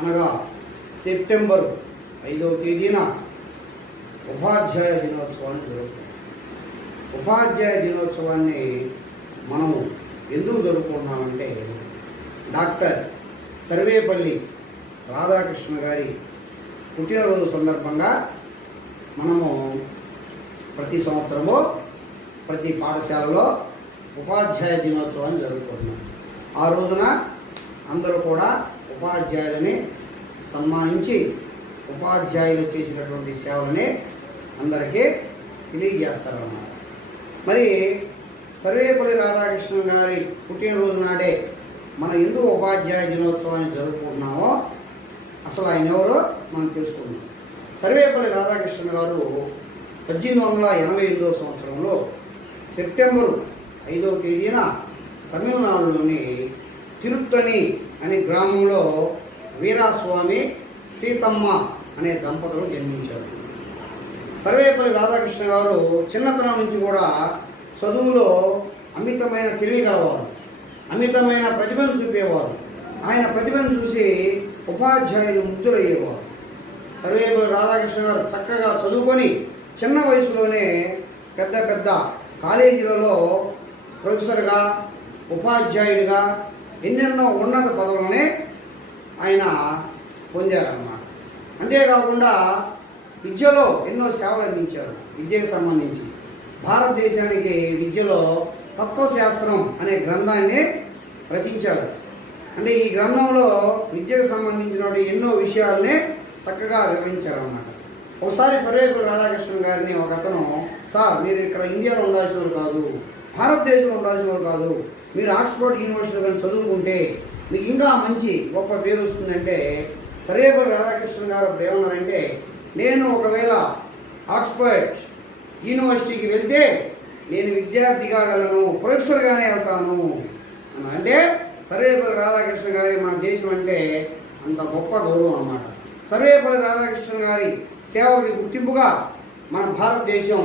అనగా సెప్టెంబర్ 5వ తేదీన ఉపాధ్యాయ దినోత్సవాన్ని జరుపుకుంటాం. ఉపాధ్యాయ దినోత్సవాన్ని మనం ఎందుకు జరుపుకుంటున్నామంటే డాక్టర్ సర్వేపల్లి రాధాకృష్ణ గారి పుట్టినరోజు సందర్భంగా మనము ప్రతి సంవత్సరము ప్రతి పాఠశాలలో ఉపాధ్యాయ దినోత్సవాన్ని జరుపుకుంటున్నాం. ఆ రోజున అందరూ కూడా ఉపాధ్యాయులని సన్మానించి ఉపాధ్యాయులు చేసినటువంటి సేవలని అందరికీ తెలియజేస్తారన్నమాట. మరి సర్వేపల్లి రాధాకృష్ణ గారి పుట్టినరోజు నాడే మనం ఎందుకు ఉపాధ్యాయ దినోత్సవాన్ని జరుపుకుంటున్నామో అసలు ఆయన ఎవరో మనం తెలుసుకుందాం. సర్వేపల్లి రాధాకృష్ణ గారు 1888వ సంవత్సరంలో సెప్టెంబర్ 5వ తేదీన తమిళనాడులోని తిరుత్తని అనే గ్రామంలో వీరాస్వామి సీతమ్మ అనే దంపతులు జన్మించారు. సర్వేపల్లి రాధాకృష్ణ గారు చిన్నతనం నుంచి కూడా చదువులో అమితమైన తెలివి కలవారు, అమితమైన ప్రతిభను చూపేవారు. ఆయన ప్రతిభను చూసి ఉపాధ్యాయులు ముగ్ధులయ్యేవారు. సర్వేపల్లి రాధాకృష్ణ గారు చక్కగా చదువుకొని చిన్న వయసులోనే పెద్ద పెద్ద కాలేజీలలో ప్రొఫెసర్గా, ఉపాధ్యాయుడిగా ఎన్నెన్నో ఉన్నత పదవులనే ఆయన పొందారన్నమాట. అంతేకాకుండా విద్యలో ఎన్నో సేవలు అందించారు. విద్యకు సంబంధించి భారతదేశానికి విద్యలో తత్వశాస్త్రం అనే గ్రంథాన్ని రచించారు. అంటే ఈ గ్రంథంలో విద్యకు సంబంధించిన ఎన్నో విషయాల్ని చక్కగా వివరించారన్నమాట. ఒకసారి సర్వేపల్లి రాధాకృష్ణ గారిని ఒక అతను, సార్ మీరు ఇక్కడ ఇండియాలో ఉండాల్సిన వారు కాదు, భారతదేశంలో ఉండాల్సిన వారు కాదు, మీరు ఆక్స్ఫర్డ్ యూనివర్సిటీలో కానీ చదువుకుంటే మీకు ఇంకా మంచి గొప్ప పేరు వస్తుందంటే సర్వేపల్లి రాధాకృష్ణ గారు అప్పుడు ఏమన్నారంటే, నేను ఒకవేళ ఆక్స్ఫర్డ్ యూనివర్సిటీకి వెళ్తే నేను విద్యార్థిగా వెళ్ళను, ప్రొఫెసర్గానే వెళ్తాను అని. అంటే సర్వేపల్లి రాధాకృష్ణ గారి మన దేశం అంటే అంత గొప్ప గౌరవం అన్నమాట. సర్వేపల్లి రాధాకృష్ణ గారి సేవకి గుర్తింపుగా మన భారతదేశం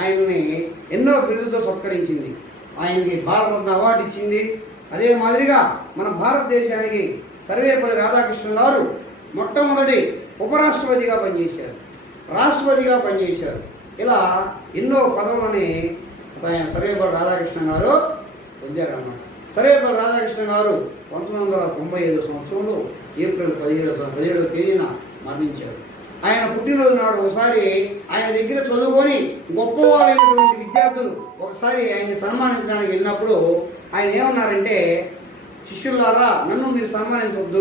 ఆయన్ని ఎన్నో బిరుదులతో సత్కరించింది. ఆయనకి భారతరత్న అవార్డు ఇచ్చింది. అదే మాదిరిగా మన భారతదేశానికి సర్వేపల్లి రాధాకృష్ణ గారు మొట్టమొదటి ఉపరాష్ట్రపతిగా పనిచేశారు, రాష్ట్రపతిగా పనిచేశారు. ఇలా ఎన్నో పదవులని ఆయన సర్వేపల్లి రాధాకృష్ణ గారు పొందారన్నమాట. సర్వేపల్లి రాధాకృష్ణ గారు 1995 సంవత్సరంలో ఏప్రిల్ 17వ తేదీన మరణించారు. ఆయన పుట్టినరోజు నాడు ఒకసారి ఆయన దగ్గర చదువుకొని గొప్పవారైనటువంటి విద్యార్థులు ఒకసారి ఆయన్ని సన్మానించడానికి వెళ్ళినప్పుడు ఆయన ఏమన్నారంటే, శిష్యులారా నన్ను మీరు సన్మానించవద్దు,